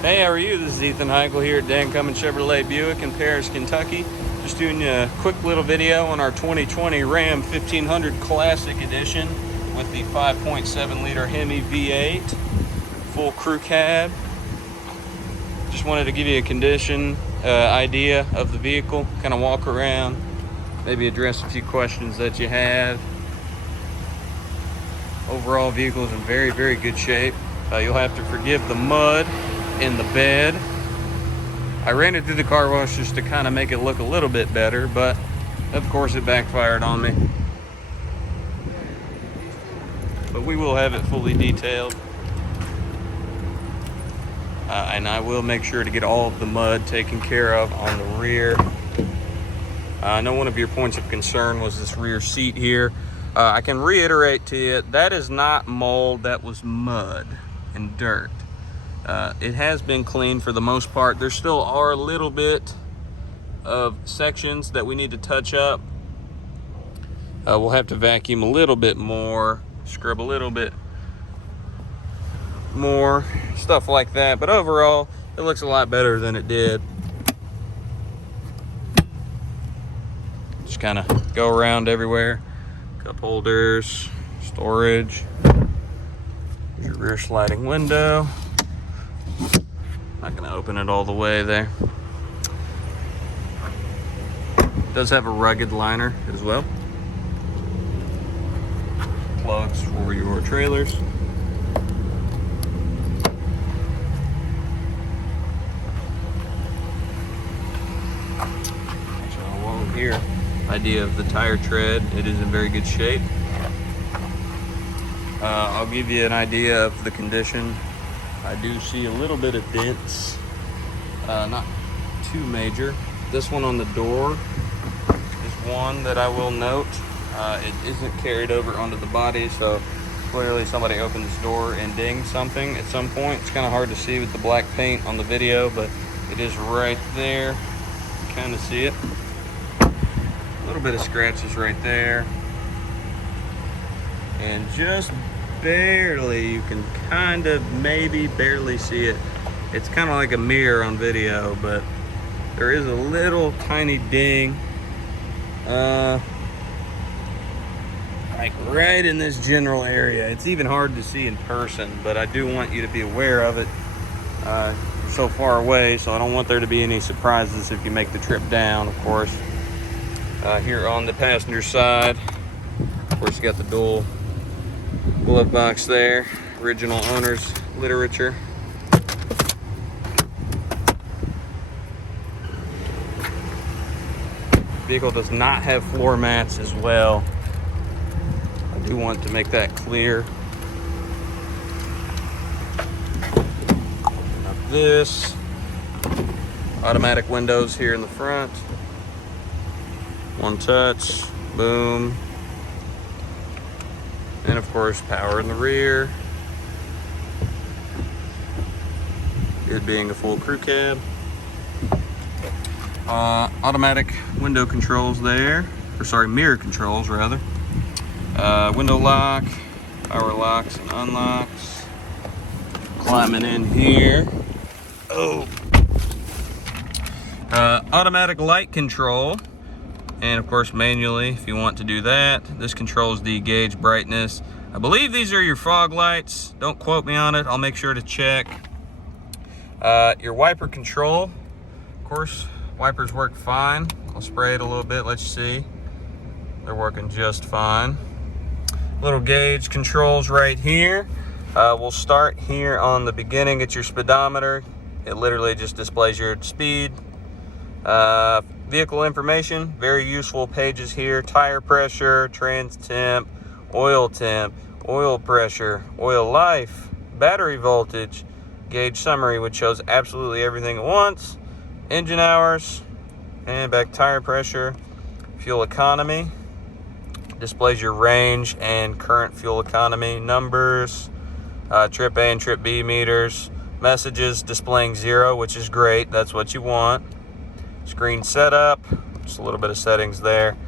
Hey, how are you? This is Ethan Heichel here at Dan Cummins Chevrolet Buick in Paris, Kentucky. Just doing a quick little video on our 2020 Ram 1500 Classic Edition with the 5.7 liter Hemi V8, full crew cab. Just wanted to give you a condition idea of the vehicle, kind of walk around, maybe address a few questions that you have. Overall, vehicle is in very, very good shape. You'll have to forgive the mud in the bed. I ran it through the car wash just to kind of make it look a little bit better, but of course it backfired on me. But we will have it fully detailed. And I will make sure to get all of the mud taken care of on the rear. I know one of your points of concern was this rear seat here. I can reiterate to you, that is not mold, that was mud and dirt. It has been cleaned for the most part. There still are a little bit of sections that we need to touch up. We'll have to vacuum a little bit more, scrub a little bit more, stuff like that. But overall, it looks a lot better than it did. Just kind of go around everywhere. Cup holders, storage. Here's your rear sliding window. Not gonna open it all the way there. It does have a rugged liner as well. Plugs for your trailers. Actually, while I'm here, idea of the tire tread, it is in very good shape. I'll give you an idea of the condition. I do see a little bit of dents, not too major. This one on the door is one that I will note. It isn't carried over onto the body, so clearly somebody opened this door and dinged something at some point. It's kind of hard to see with the black paint on the video, but it is right there. You kind of see it. A little bit of scratches right there. And just barely, you can kind of maybe barely see it. It's kind of like a mirror on video, but there is a little tiny ding like right in this general area. It's even hard to see in person, but I do want you to be aware of it. You're so far away, so I don't want there to be any surprises if you make the trip down, of course. Here on the passenger side, of course, you got the dual glove box there, original owner's literature. Vehicle does not have floor mats as well. I do want to make that clear. Now this, automatic windows here in the front. One touch, boom. And of course, power in the rear. It being a full crew cab. Automatic window controls there, or sorry, mirror controls rather. Window lock, power locks and unlocks. Climbing in here. Oh. Automatic light control. And of course, manually, if you want to do that. This controls the gauge brightness. I believe these are your fog lights. Don't quote me on it. I'll make sure to check. Your wiper control. Of course, wipers work fine. I'll spray it a little bit, let you see. They're working just fine. Little gauge controls right here. We'll start here on the beginning at your speedometer. It literally just displays your speed. Vehicle information, very useful pages here. Tire pressure, trans temp, oil pressure, oil life, battery voltage, gauge summary, which shows absolutely everything at once, engine hours, and back tire pressure, fuel economy, displays your range and current fuel economy numbers, trip A and trip B meters, messages displaying 0, which is great, that's what you want. Screen setup, just a little bit of settings there.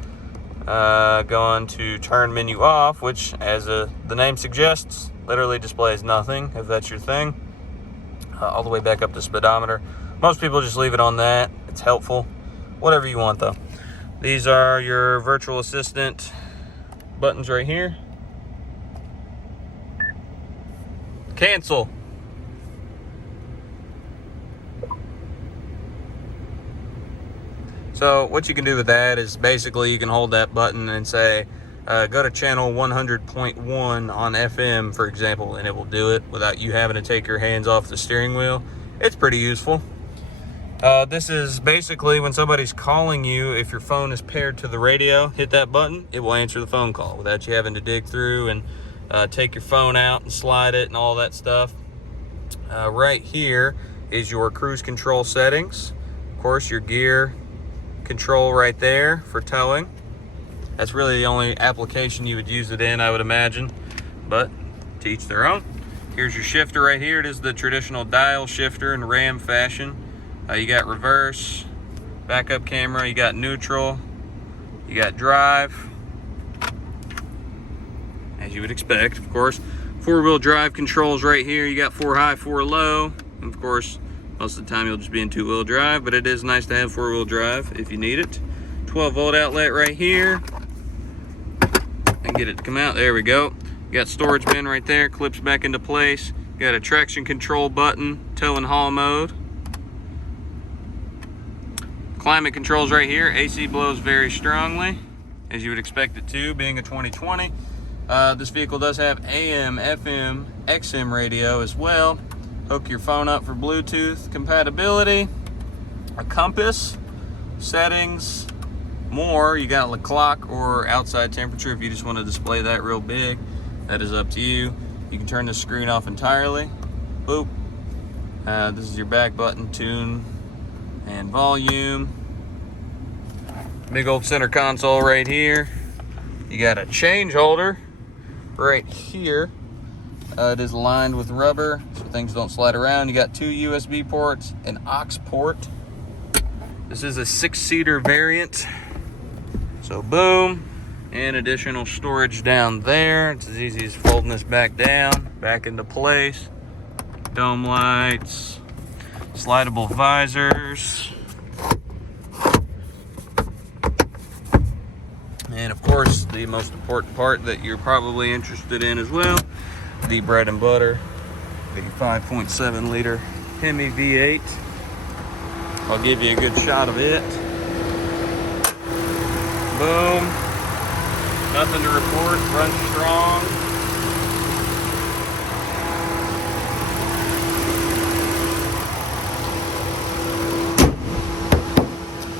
Going to turn menu off, which as the name suggests, literally displays nothing if that's your thing. all the way back up the speedometer. Most people just leave it on that. It's helpful. Whatever you want though. These are your virtual assistant buttons right here. Cancel. So what you can do with that is basically you can hold that button and say, go to channel 100.1 on FM, for example, and it will do it without you having to take your hands off the steering wheel. It's pretty useful. This is basically when somebody's calling you, if your phone is paired to the radio, hit that button, it will answer the phone call without you having to dig through and take your phone out and slide it and all that stuff. Right here is your cruise control settings. Of course, your gear control right there for towing. That's really the only application you would use it in, I would imagine, but to each their own. Here's your shifter right here. It is the traditional dial shifter in Ram fashion. You got reverse, backup camera, you got neutral, you got drive, as you would expect, of course. Four-wheel drive controls right here. You got 4 high, 4 low. And of course, most of the time you'll just be in 2-wheel drive, but it is nice to have 4-wheel drive if you need it. 12-volt outlet right here. And get it to come out. There we go. You got storage bin right there, clips back into place. You got a traction control button, tow and haul mode. Climate controls right here. AC blows very strongly, as you would expect it to, being a 2020. This vehicle does have AM, FM, XM radio as well. Hook your phone up for Bluetooth compatibility. A compass, settings, more. You got a clock or outside temperature if you just want to display that real big. That is up to you. You can turn the screen off entirely. Boop. This is your back button, tune and volume. Big old center console right here. You got a change holder right here. It is lined with rubber so things don't slide around. You got 2 USB ports, an aux port. This is a 6-seater variant. So boom, and additional storage down there. It's as easy as folding this back down, back into place. Dome lights, slidable visors. And of course, the most important part that you're probably interested in as well, the bread and butter, the 5.7 liter Hemi V8. I'll give you a good shot of it. Boom. Nothing to report, runs strong.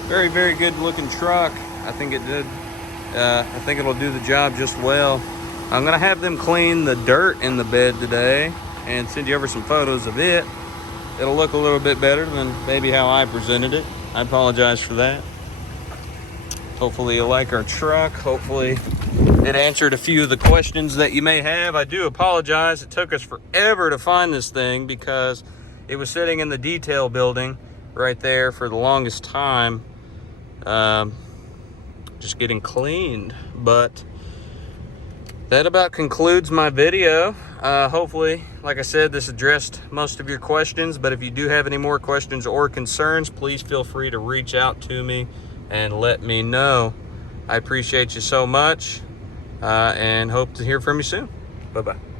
Very, very good looking truck. I think it did. I think it'll do the job just well. I'm gonna have them clean the dirt in the bed today and send you over some photos of it. It'll look a little bit better than maybe how I presented it. I apologize for that. Hopefully you like our truck. Hopefully it answered a few of the questions that you may have. I do apologize. It took us forever to find this thing because it was sitting in the detail building right there for the longest time. Just getting cleaned. But that about concludes my video. Hopefully, like I said, this addressed most of your questions, but if you do have any more questions or concerns, please feel free to reach out to me and let me know. I appreciate you so much, and hope to hear from you soon. Bye-bye.